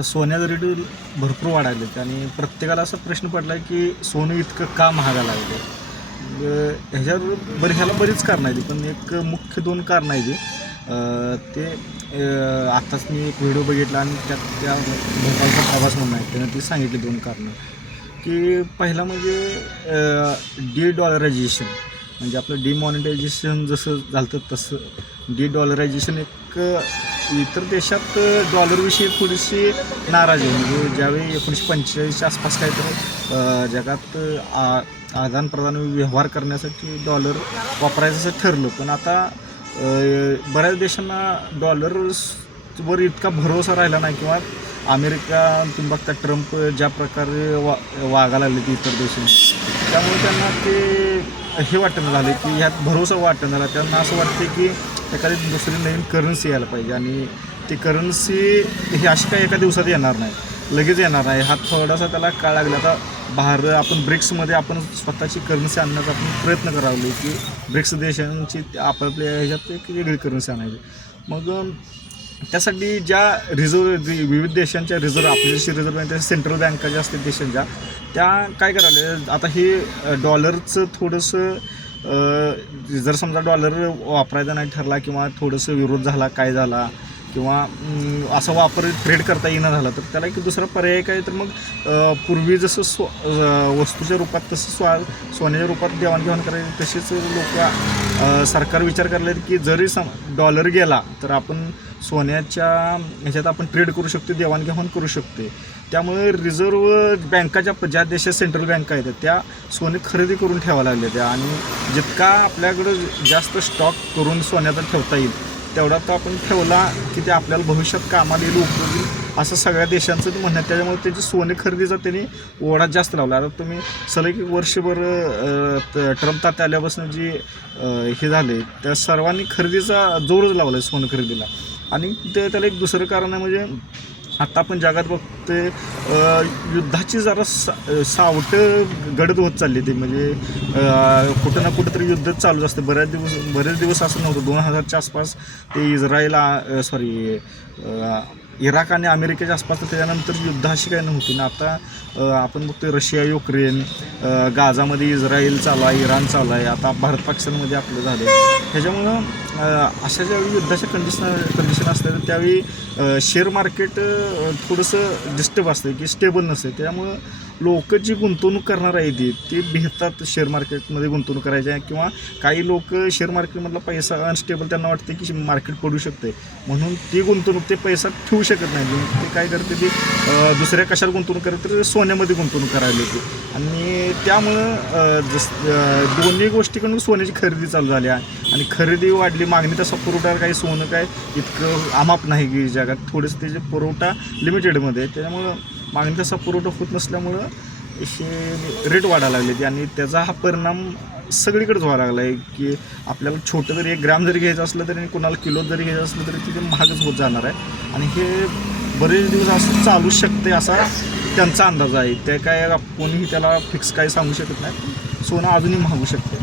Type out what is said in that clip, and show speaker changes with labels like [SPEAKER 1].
[SPEAKER 1] तर सोन्याचा रेट भरपूर वाढायलेत आणि प्रत्येकाला असा प्रश्न पडला आहे की सोनं इतकं का महागा लागले म्हणजे ह्याच्यावर बरं ह्याला बरीच कारणं आहेत पण एक मुख्य दोन कारणं आहेत. ते आत्ताच मी एक व्हिडिओ बघितला आणि त्यात त्या भोपाळचा प्रवास म्हणून आहे त्यानं ती सांगितली दोन कारणं. की पहिला म्हणजे डी डॉलरायझेशन म्हणजे आपलं डिमॉनिटायझेशन जसं झालं तसं. डी डॉलरायझेशन एक इतर देशात डॉलरविषयी थोडीशी नाराजी आहे. म्हणजे ज्यावेळी एकोणीसशे पंचेचाळीसच्या आसपास काय तर जगात आ आदानप्रदान व्यवहार करण्यासाठी डॉलर वापरायचं असं ठरलं. पण आता बऱ्याच देशांना डॉलरवर इतका भरोसा राहिला नाही किंवा अमेरिका तुम्ही बघता ट्रम्प ज्या प्रकारे वा वागायला लागले ते इतर देशांनी. त्यामुळे त्यांना ते हे वाटणं झालं की ह्यात भरोसा वाटणं झाला. त्यांना असं वाटते की एखादी दुसरी नवीन करन्सी यायला पाहिजे आणि ती करन्सी ही अशी काही एका दिवसात येणार नाही. लगेच येणार नाही. हा थोडासा त्याला काळ लागला. आता बाहेर आपण ब्रिक्समध्ये आपण स्वतःची करन्सी आणण्याचा आपण प्रयत्न करावले की ब्रिक्स देशांची आपापल्या ह्याच्यात एक वेगळी करन्सी आणायची. मग त्यासाठी ज्या रिझर्व जे विविध देशांच्या रिझर्व आपल्या जशी रिझर्व बँक त्या सेंट्रल बँका ज्या असतील देशांच्या त्या काय करायला आता हे डॉलरचं थोडंसं जर समजा डॉलर वापरायचा नाही ठरला किंवा थोडंसं विरोध झाला काय झाला किंवा असा वापर ट्रेड करता येणं झाला तर त्याला एक दुसरा पर्याय काय तर मग पूर्वी जसं स्व वस्तूच्या रूपात तसं स्वा सोन्याच्या रूपात देवाणघेवाण करायची तसेच लोक सरकार विचार करले की जरी सम डॉलर गेला तर आपण सोन्याच्या ह्याच्यात आपण ट्रेड करू शकतो देवाणघेवाण करू शकतो त्यामुळे रिझर्व बँकाच्या ज्या देशात सेंट्रल बँका आहेत त्या सोने खरेदी करून ठेवायला लागल्या त्या. आणि जितका आपल्याकडं जास्त स्टॉक करून सोन्याचा ठेवता येईल तेवढा तो आपण ठेवला की ते आपल्याला भविष्यात कामाला येईल उपयोगी. असं सगळ्या देशांचं म्हणणं आहे. त्याच्यामुळे त्याची सोने खरेदीचा त्यांनी ओढा जास्त लावला. आता तुम्ही सलग वर्षभर ट्रम्प तात्या आल्यापासून जी हे झाले त्या सर्वांनी खरेदीचा जोरच लावला आहे सोनं खरेदीला. आणि ते त्याला एक दुसरं कारण आहे म्हणजे आता आपण जगात बघतोय युद्धाची जरा सा सावटं गडद होत चालली ती. म्हणजे कुठं ना कुठं तरी युद्ध चालूच असतं. बऱ्याच दिवस बरेच दिवस असं नव्हतं. दोन हजारच्या आसपास ते इस्रायल सॉरी इराक आणि अमेरिकेच्या आसपास तर त्याच्यानंतर युद्ध अशी काही नव्हती. ना आता आपण बघतोय रशिया युक्रेन गाझामध्ये इस्रायल चालू आहे इराण चालू आहे आता भारत पाकिस्तानमध्ये आपलं झालं ह्याच्यामुळं अशा ज्यावेळी युद्धाच्या कंडिशन कंडिशन असतात तर त्यावेळी शेअर मार्केट थोडंसं डिस्टर्ब असतं की स्टेबल नसते त्यामुळं लोक जी गुंतवणूक करणार आहेत ती ते भेटतात शेअर मार्केटमध्ये गुंतवणूक करायच्या किंवा काही लोक शेअर मार्केटमधला पैसा अनस्टेबल त्यांना वाटते की मार्केट पडू शकते म्हणून ती गुंतवणूक ते पैसा ठेवू शकत नाही ते काय करते ते दुसऱ्या कशाला गुंतवणूक करत तर सोन्यामध्ये गुंतवणूक करायला येते. आणि त्यामुळं जस दोन्ही गोष्टीकडून सोन्याची खरेदी चालू झाली आहे. आणि खरेदी वाढली मागणी तसा पुरवठा काही सोनं काय इतकं आमाप नाही की जगात. थोडंसं त्याचे पुरवठा लिमिटेडमध्ये आहे त्याच्यामुळं मागणी तसा पुरवठा होत नसल्यामुळं हे रेट वाढायला लागले आणि त्याचा हा परिणाम सगळीकडेच व्हायला लागला आहे की आपल्याला छोटं जरी एक ग्राम जरी घ्यायचं असलं तरी आणि कोणाला किलो जरी घ्यायचं असलं तरी तिथे महागच होत जाणार आहे. आणि हे बरेच दिवस असं चालू शकते असा त्यांचा अंदाज आहे. ते काय कोणीही त्याला फिक्स काही सांगू शकत नाही. सोनं अजूनही महागू शकते.